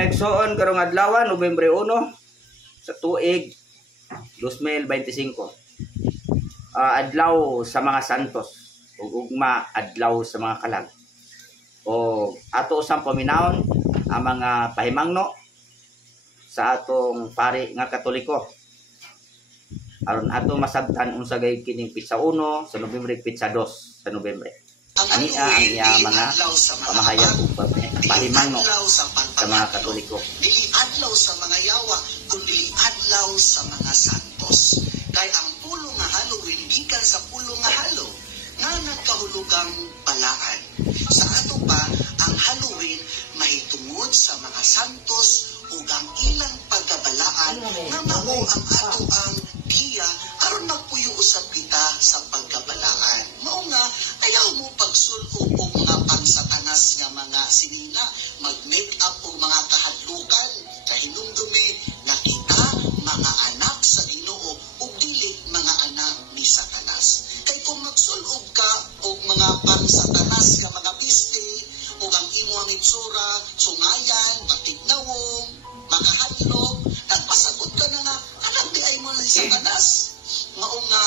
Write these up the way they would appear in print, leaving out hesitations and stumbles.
mga igsoon karong adlaw Nobyembre 1 sa tuig 2025. Adlaw sa mga santos ug ugma adlaw sa mga kalag. O ato usang paminawon ang mga pahimangno sa atong pari nga Katoliko. Aron ato masabtan unsa gay kining pitsa 1 sa Nobyembre, pitsa 2 sa Nobyembre. Ani ang iya mga pamahayag ug pahimangno sa mga Katoliko. Dili adlaw sa mga yawa, kundi adlaw sa mga santos. Kay ang pulo nga Halloween gikan sa pulo nga halo nga nagkahulugang balaan. Sa ato pa ang Halloween mahitungod sa mga santos ug ang ilang pagkabalaan nga mao ang ato ang giya aron magpuyo usab kita sa pagkabalaan. Mao nga ayaw mo pagsul-o og mga pansatanas nga mga sinina, mag-make up og mga kahadlukan, kahinumdumi nga kita mga anak sa Ginoo ug dili mga anak ni Satanas. Kay kung magsul-ob ka og mga pansatanas nga mga piste ug ang imong itsura sungayan, matignaw, makahadlok, nagpasakot ka na nga anak di ay mo ni Satanas. Mao nga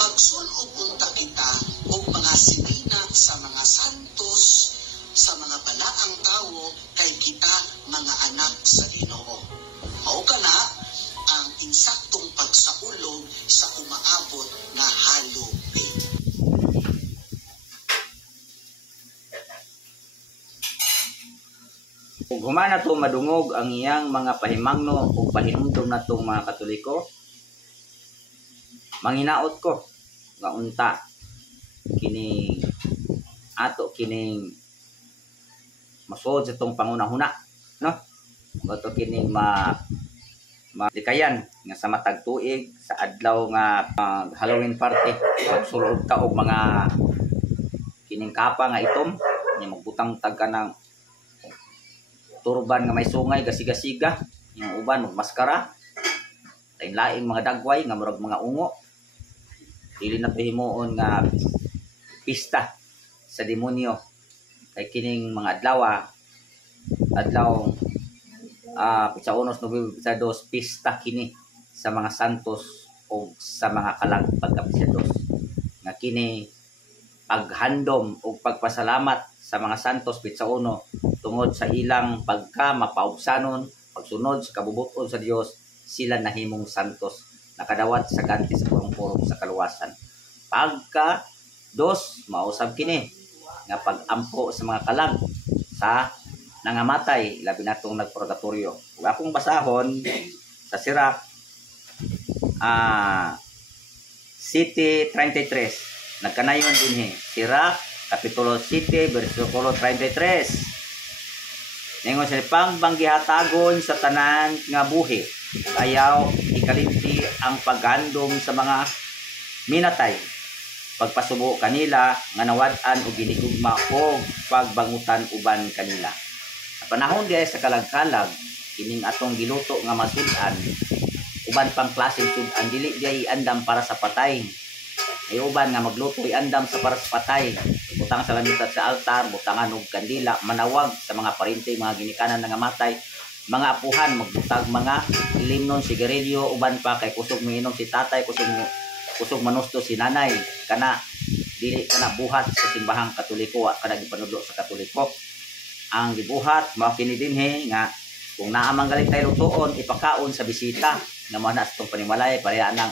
magsul-ob unta kita og mga sinina sa mga santos, sa mga balaang tawo kay kita mga anak sa Ginoo. Mao kana ang insaktong pagsaulog sa umaabot nga Halloween. Ug human nato madungog ang iyang mga pahimangno ug pahinumdom natong mga Katoliko, manginaot ko nga unta kining ato kining masud sa tong pangunahuna, no? Ato kining malikayan nga sa matag tuig sa adlaw nga Halloween party, pagsulod ka og mga kining kapa nga itom nya magbutang tag ka ng turban nga may sungay gasiga-siga, yung uban magmaskara, lain-lain mga dagway nga murag mga ungo. Dili na himuon nga pista sa demonyo. Kay kining mga adlaw pitsa 1 Nobyembre, pitsa 2 pista kini sa mga santos o sa mga kalag pagkapitsa 2. Nga kini paghandom o pagpasalamat sa mga santos pitsa 1 tungod sa ilang pagka mapaubsanon, pagsunod sa kabubuton sa Dios, sila nahimong santos nakadawat sa ganti sa purong-purong sa kaluwasan. Pagka 2 mausab kini nga pag-ampo sa mga kalag sa nangamatay, labi natong nagpurgatorio. Ug akong basahon sa Sirach City 33 nagkanayon dinhi, Sirach Kapitulo 7, versikulo 33. Ningon sa pangbangihatagon sa tanan nga buhi, ayaw ikalimti ang paghandom sa mga minatay. Pagpasubo kanila nga nawad-an o ginigugma o pagbangutan uban kanila. Sa panahon diay sa kalag-kalag, kining atong giluto nga masudan, uban pang klaseng sudan, dili diay andam para sa patay. Ay uban nga magluto andam sa para sa patay. Butang sa lamitat sa altar, butangan og kandila, manawag sa mga parente, mga ginikanan nga matay, mga apuhan, magbutag mga ilimnon, sigarilyo, uban pa kay kusog miinom si tatay, kusog manusto si nanay, kana dili kana buhat sa simbahang Katoliko, kana gipanudlo sa Katoliko. Ang gibuhat mao kini dinhi nga kung naa man galing tayo lutuon, ipakaon sa bisita nga mana sa tong panimalay, pareha nang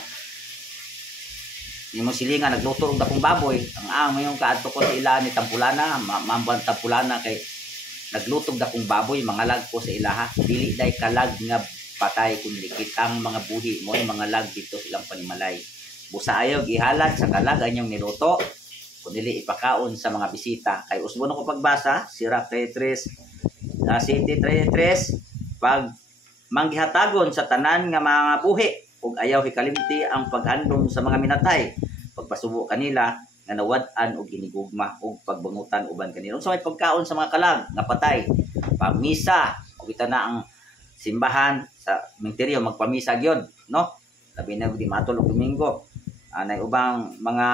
imong silingan nagluto og dakong baboy, ang mayong kaadto ko sa ila ni Tampulana, mamban Tampulana kay nagluto og dakong baboy, mangalag ko sa ilaha, dili day kalag nga patay kundi kitang mga buhi mo mga lag dito silang panimalay. Busa ayaw gihalat sa kalag anyong niluto, kundi ipakaon sa mga bisita. Kay usbon ko pagbasa, Sirach 33, City 33, pag manggihatagon sa tanan nga mga buhi, ug ayaw hikalimti ang paghandom sa mga minatay, pagpasubo kanila nga nawad-an og ginigugma ug pagbangutan uban kanila. So may pagkaon sa mga kalag nga patay, pamisa, ug ita na ang simbahan sa menteryo magpamisa gyud, no? Labi na di matol og Domingo. Anay ubang mga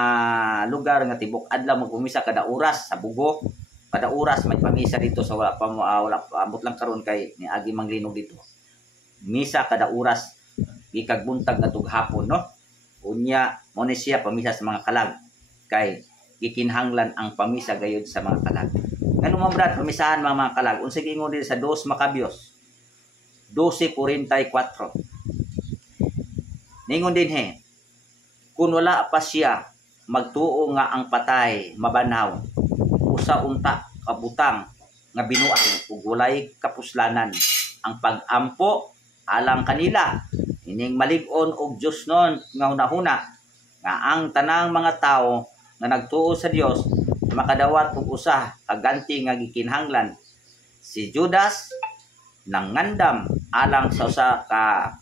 lugar nga tibok adlaw magpamisa kada oras sa Bugo, kada oras may pamisa dito sa wala pa wala pa ambot lang karon kay ni agi manglinog dito. Misa kada oras gikag buntag ngadtong hapon no. Unya mo ni siya pamisa sa mga kalag kay gikinhanglan ang pamisa gayud sa mga kalag. Ngano man brad pamisahan mga kalag unsa gingon diri sa 2 Makabyos 12:44. Ningon din he kun wala pa siya magtuo nga ang patay mabanaw usa unta kabutang nga binuang ug walay kapuslanan ang pag-ampo alang kanila ining malig-on og Dios non nga hunahuna nga ang tanang mga tawo nga nagtuo sa Dios makadawat og usa ka ganti nga gikinhanglan. Si Judas nangandam alang sa usa ka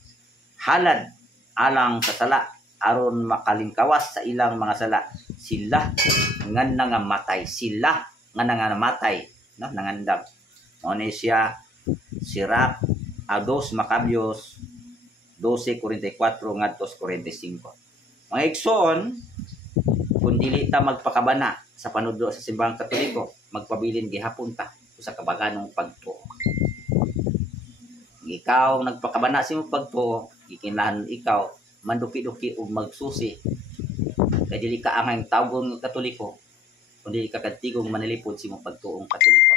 halad alang sa sala aron makalingkawas sa ilang mga sala. Sila nga nangamatay, sila nga nangamatay no nangandam. Mao ni siya Sirach 2 Makabyos 12:44 ngadto 45. Mga igsoon, kung dili ta magpakabana sa panudlo sa simbahang Katoliko, magpabilin gihapon ta sa kabaganong pagtuo. Ikaw nagpakabana sa imong pagtuo, gikinahanglan ikaw manduki-duki ug magsusi. Kay dili ka ang tawgon Katoliko, kundi ka kadtigong manalipod sa imong pagtuong Katoliko.